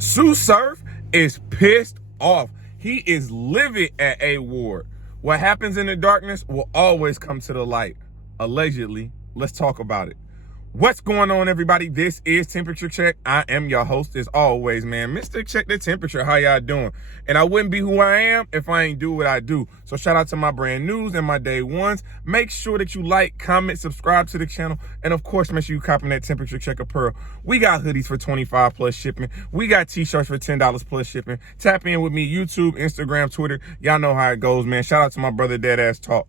Sue Surf is pissed off. He is livid at A Ward. What happens in the darkness will always come to the light. Allegedly. Let's talk about it. What's going on, everybody? This is Temperature Check. I am your host, as always, man. Mr. Check the Temperature. How y'all doing? And I wouldn't be who I am if I ain't do what I do. So shout out to my brand news and my day ones. Make sure that you like, comment, subscribe to the channel. And of course, make sure you copy that Temperature Check apparel. We got hoodies for $25 plus shipping. We got t-shirts for $10 plus shipping. Tap in with me, YouTube, Instagram, Twitter. Y'all know how it goes, man. Shout out to my brother, Deadass Talk.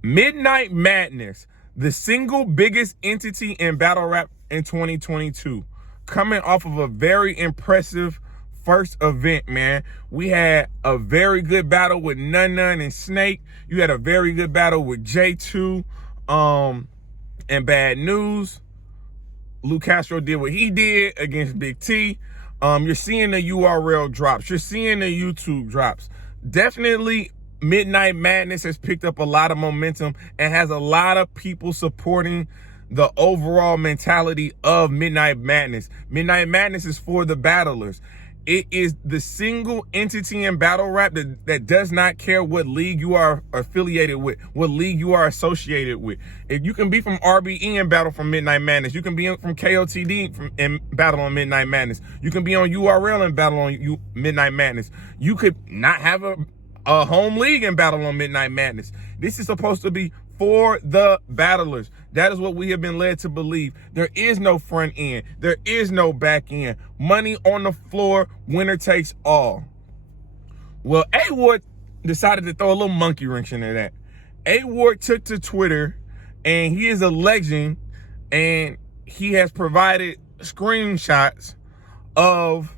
Midnight Madness. The single biggest entity in battle rap in 2022, coming off of a very impressive first event, man. We had a very good battle with Nun and Snake. You had a very good battle with J2 and Bad News. Luke Castro did what he did against Big T. You're seeing the URL drops. You're seeing the YouTube drops. Definitely Midnight Madness has picked up a lot of momentum and has a lot of people supporting the overall mentality of Midnight Madness. Midnight Madness is for the battlers. It is the single entity in battle rap that does not care what league you are affiliated with, what league you are associated with. If you can be from RBE and battle from Midnight Madness, you can be from KOTD and battle on Midnight Madness. You can be on URL and battle on Midnight Madness. You could not have a home league and battle on Midnight Madness. This is supposed to be for the battlers. That is what we have been led to believe. There is no front end. There is no back end. Money on the floor, winner takes all. Well, A Ward decided to throw a little monkey wrench into that. A Ward took to Twitter and he is alleging, and he has provided screenshots of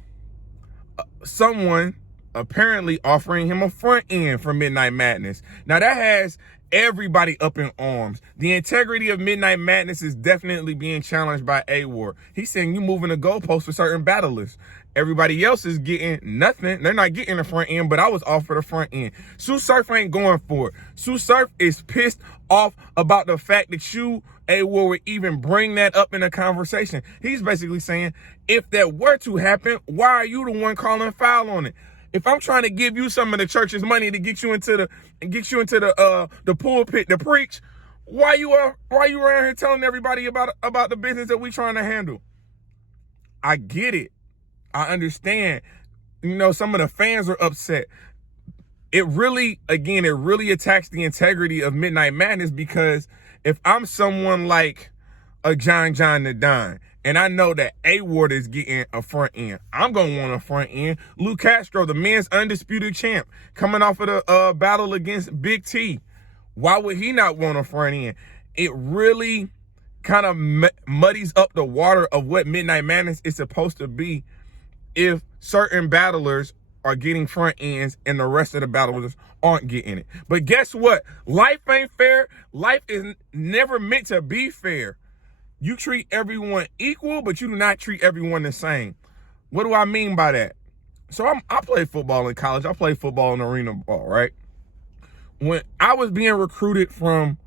someone apparently offering him a front end for Midnight Madness. Now that has everybody up in arms. The integrity of Midnight Madness is definitely being challenged by A Ward. He's saying you moving the goalposts for certain battlers. Everybody else is getting nothing. They're not getting the front end, but I was offered a front end. Sue Surf ain't going for it. Sue Surf is pissed off about the fact that you, A Ward, would even bring that up in a conversation. He's basically saying, if that were to happen, why are you the one calling foul on it? If I'm trying to give you some of the church's money to get you into the pulpit to preach, why you around here telling everybody about the business that we trying to handle? I get it. I understand. You know, some of the fans are upset. It really attacks the integrity of Midnight Madness, because if I'm someone like a John the Don, and I know that A Ward is getting a front end, I'm going to want a front end. Luke Castro, the men's undisputed champ, coming off of the battle against Big T. Why would he not want a front end? It really kind of muddies up the water of what Midnight Madness is supposed to be if certain battlers are getting front ends and the rest of the battlers aren't getting it. But guess what? Life ain't fair. Life is never meant to be fair. You treat everyone equal, but you do not treat everyone the same. What do I mean by that? So I played football in college. I played football in arena ball, right? When I was being recruited from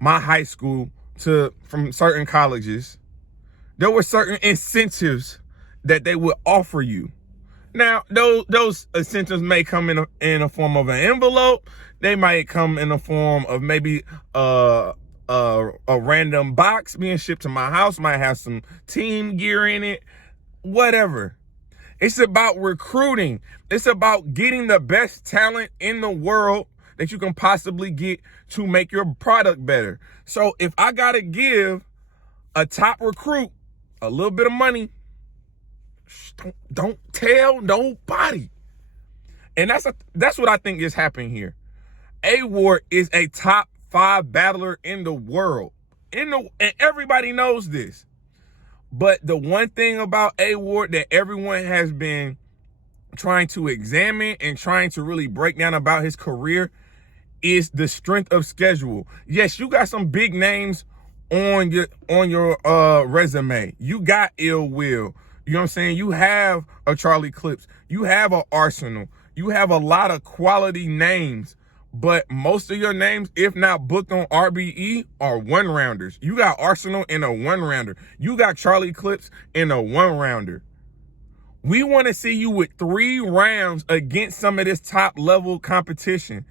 my high school from certain colleges, there were certain incentives that they would offer you. Now, those incentives may come in a form of an envelope. They might come in a form of maybe a random box being shipped to my house, might have some team gear in it, whatever. It's about recruiting. It's about getting the best talent in the world that you can possibly get to make your product better. So if I got to give a top recruit a little bit of money, don't tell nobody. And that's what I think is happening here. A Ward is a top 5 battler in the world. And everybody knows this. But the one thing about A Ward that everyone has been trying to examine and trying to really break down about his career is the strength of schedule. Yes, you got some big names on your resume. You got Ill Will. You know what I'm saying? You have a Charlie Clips. You have an Arsenal. You have a lot of quality names. But most of your names, if not booked on RBE, are one-rounders. You got Arsenal in a one-rounder. You got Charlie Clips in a one-rounder. We want to see you with 3 rounds against some of this top level competition.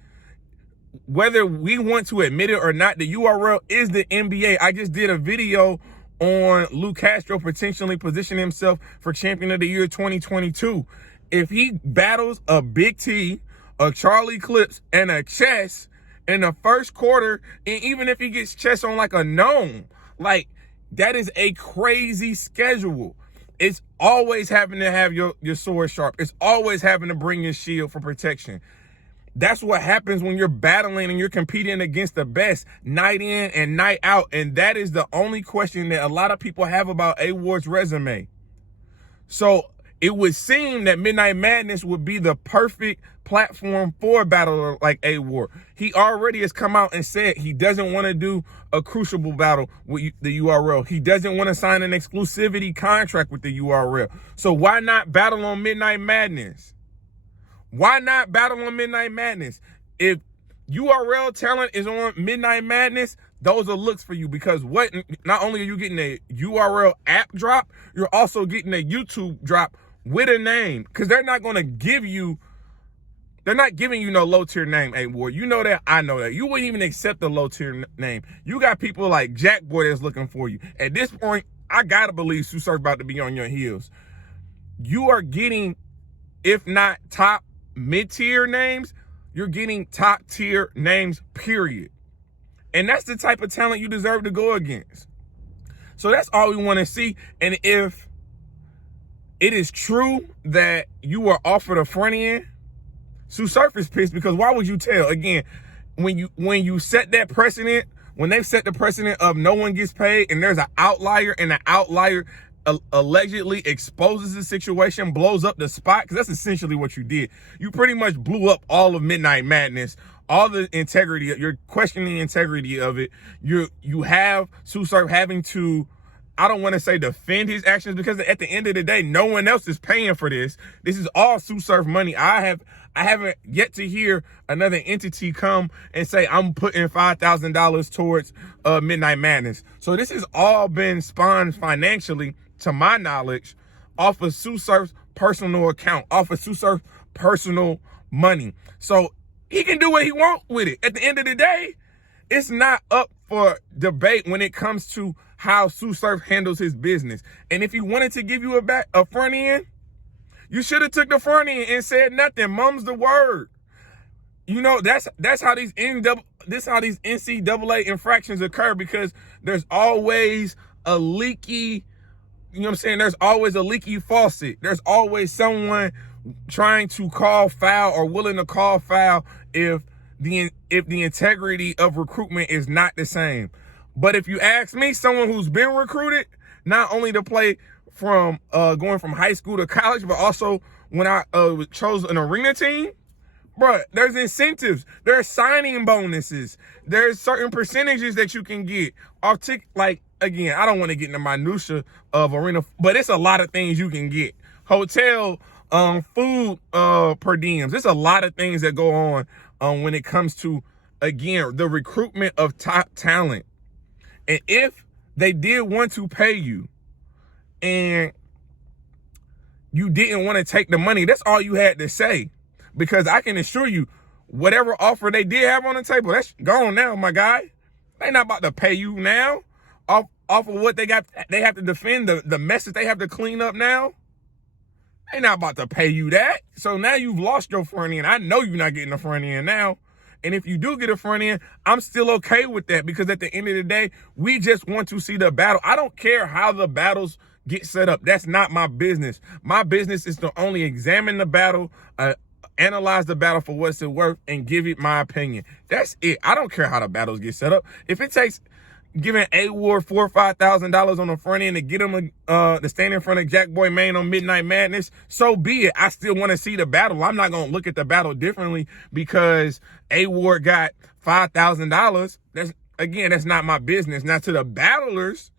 Whether we want to admit it or not, the URL is the NBA. I just did a video on Lou Castro potentially positioning himself for Champion of the Year 2022. If he battles a Big T, a Charlie Clips, and a Chess in the first quarter, and even if he gets Chess on like a gnome, like, that is a crazy schedule. It's always having to have your sword sharp. It's always having to bring your shield for protection. That's what happens when you're battling and you're competing against the best night in and night out. And that is the only question that a lot of people have about A Ward's resume. So it would seem that Midnight Madness would be the perfect platform for a battler like A Ward. He already has come out and said he doesn't want to do a crucible battle with the URL. He doesn't want to sign an exclusivity contract with the URL. So why not battle on Midnight Madness? Why not battle on Midnight Madness? If URL talent is on Midnight Madness, those are looks for you, because not only are you getting a URL app drop, you're also getting a YouTube drop with a name, because they're not giving you no low tier name, A Ward. You know that, I know that. You wouldn't even accept the low tier name. You got people like Jack Boy that's looking for you. At this point, I gotta believe Sue Surf about to be on your heels. You are getting, if not top mid-tier names, you're getting top tier names, period. And that's the type of talent you deserve to go against. So that's all we want to see. And if it is true that you were offered a front end, Sue Surf is pissed, because why would you tell? Again, when you set that precedent, when they've set the precedent of no one gets paid and there's an outlier, and the outlier allegedly exposes the situation, blows up the spot, because that's essentially what you did. You pretty much blew up all of Midnight Madness, all the integrity. You're questioning the integrity of it. You have Sue Surf having to, I don't want to say defend his actions, because at the end of the day, no one else is paying for this. This is all Sue Surf money. I haven't yet to hear another entity come and say, I'm putting $5,000 towards Midnight Madness. So this has all been spawned financially, to my knowledge, off of Sue Surf's personal account, off of Sue Surf's personal money. So he can do what he wants with it. At the end of the day, it's not up for debate when it comes to how Sue Surf handles his business. And if he wanted to give you a front end, you should have took the front end and said nothing. Mum's the word. You know, that's how these NCAA infractions occur, because there's always a leaky, you know what I'm saying? There's always a leaky faucet. There's always someone trying to call foul or willing to call foul if the integrity of recruitment is not the same. But if you ask me, someone who's been recruited, not only to play from going from high school to college, but also when I chose an arena team, bruh, there's incentives, there's signing bonuses, there's certain percentages that you can get. Like, again, I don't want to get into minutia of arena, but it's a lot of things you can get. Hotel, food, per diems. There's a lot of things that go on when it comes to, again, the recruitment of top talent. And if they did want to pay you and you didn't want to take the money, that's all you had to say. Because I can assure you, whatever offer they did have on the table, that's gone now, my guy. They're not about to pay you now off of what they got. They have to defend the message they have to clean up now. They're not about to pay you that. So now you've lost your front end. I know you're not getting a front end now. And if you do get a front end, I'm still okay with that, because at the end of the day, we just want to see the battle. I don't care how the battles get set up. That's not my business. My business is to only examine the battle, analyze the battle for what's it worth, and give it my opinion. That's it. I don't care how the battles get set up. If it takes giving A Ward $4,000 or $5,000 on the front end to get him to stand in front of Jack Boy Maine on Midnight Madness, so be it. I still want to see the battle. I'm not going to look at the battle differently because A Ward got $5,000. That's not my business. Now, to the battlers,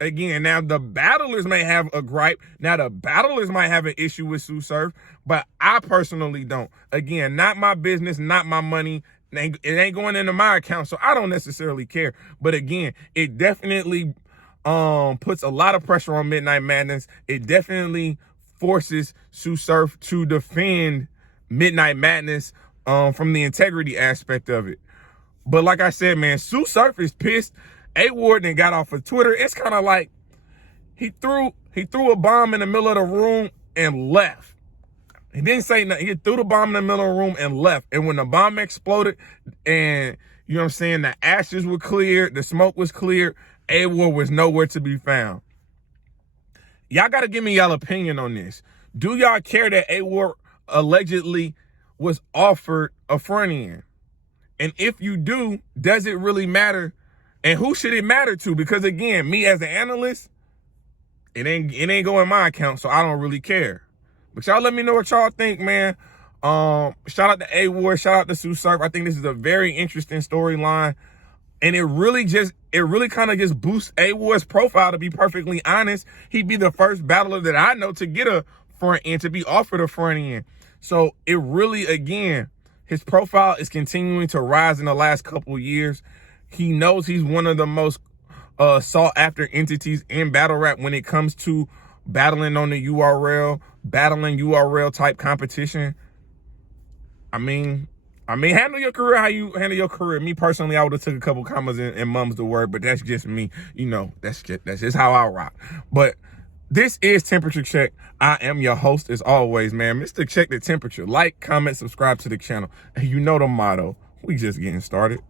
again, now the battlers may have a gripe. Now the battlers might have an issue with Sue Surf, but I personally don't. Again, not my business, not my money. It ain't going into my account, so I don't necessarily care. But again, it definitely puts a lot of pressure on Midnight Madness. It definitely forces Sue Surf to defend Midnight Madness from the integrity aspect of it. But like I said, man, Sue Surf is pissed. A Ward then got off of Twitter. It's kind of like he threw a bomb in the middle of the room and left. He didn't say nothing. He threw the bomb in the middle of the room and left. And when the bomb exploded and, you know what I'm saying, the ashes were cleared, the smoke was cleared, A Ward was nowhere to be found. Y'all got to give me y'all opinion on this. Do y'all care that A Ward allegedly was offered a front end? And if you do, does it really matter? And who should it matter to? Because again, me as an analyst, it ain't going in my account, so I don't really care. But y'all let me know what y'all think, man. Shout out to A Ward, shout out to Sue Surf. I think this is a very interesting storyline. And it really kind of just boosts A Ward's profile, to be perfectly honest. He'd be the first battler that I know to get a front end, to be offered a front end. So it really, again, his profile is continuing to rise in the last couple of years. He knows he's one of the most sought after entities in battle rap when it comes to battling on the URL, battling URL type competition. I mean, handle your career how you handle your career. Me personally, I would have took a couple commas and mums the word, but that's just me. You know, that's just how I rock. But this is Temperature Check. I am your host as always, man. Mr. Check the Temperature. Like, comment, subscribe to the channel. And you know the motto. We just getting started.